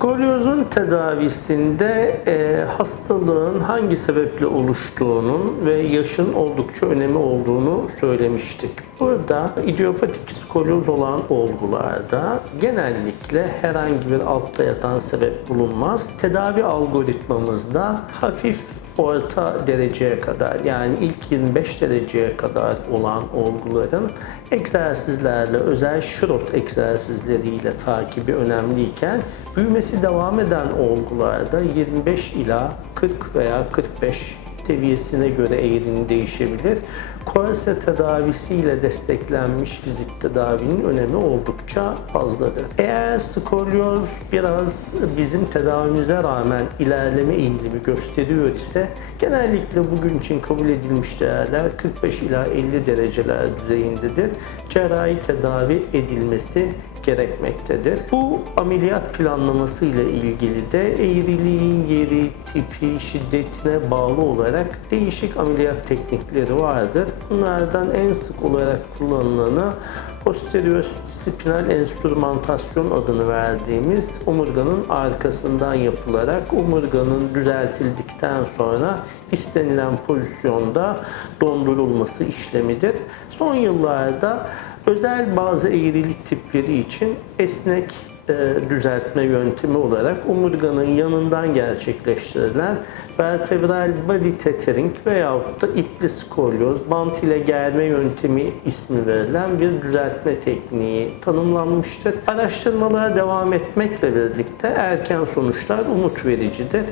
Skolyozun tedavisinde e, hastalığın hangi sebeple oluştuğunun ve yaşın oldukça önemi olduğunu söylemiştik. Burada idiopatik skolyoz olan olgularda genellikle herhangi bir altta yatan sebep bulunmaz. Tedavi algoritmamızda hafif orta dereceye kadar yani ilk 25 dereceye kadar olan olguların egzersizlerle özel şirot egzersizleriyle takibi önemliyken büyümesi devam eden olgularda 25 ila 40 veya 45 seviyesine göre eğrimi değişebilir. Korse tedavisiyle desteklenmiş fizik tedavinin önemi oldukça fazladır. Eğer skolyoz biraz bizim tedavimize rağmen ilerleme eğilimi gösteriyor ise genellikle bugün için kabul edilmiş değerler 45 ila 50 dereceler düzeyindedir. Cerrahi tedavi edilmesi gerekmektedir. Bu ameliyat planlaması ile ilgili de eğriliğin yeri, tipi, şiddetine bağlı olarak değişik ameliyat teknikleri vardır. Bunlardan en sık olarak kullanılanı posterior spinal enstrümantasyon adını verdiğimiz omurganın arkasından yapılarak omurganın düzeltildikten sonra istenilen pozisyonda dondurulması işlemidir. Son yıllarda özel bazı eğrilik tipleri için esnek düzeltme yöntemi olarak omurganın yanından gerçekleştirilen vertebral body tethering veyahut da ipli skolyoz, bant ile germe yöntemi ismi verilen bir düzeltme tekniği tanımlanmıştır. Araştırmalara devam etmekle birlikte erken sonuçlar umut vericidir.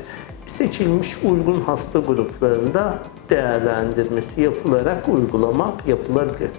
Seçilmiş uygun hasta gruplarında değerlendirmesi yapılarak uygulama yapılabilir.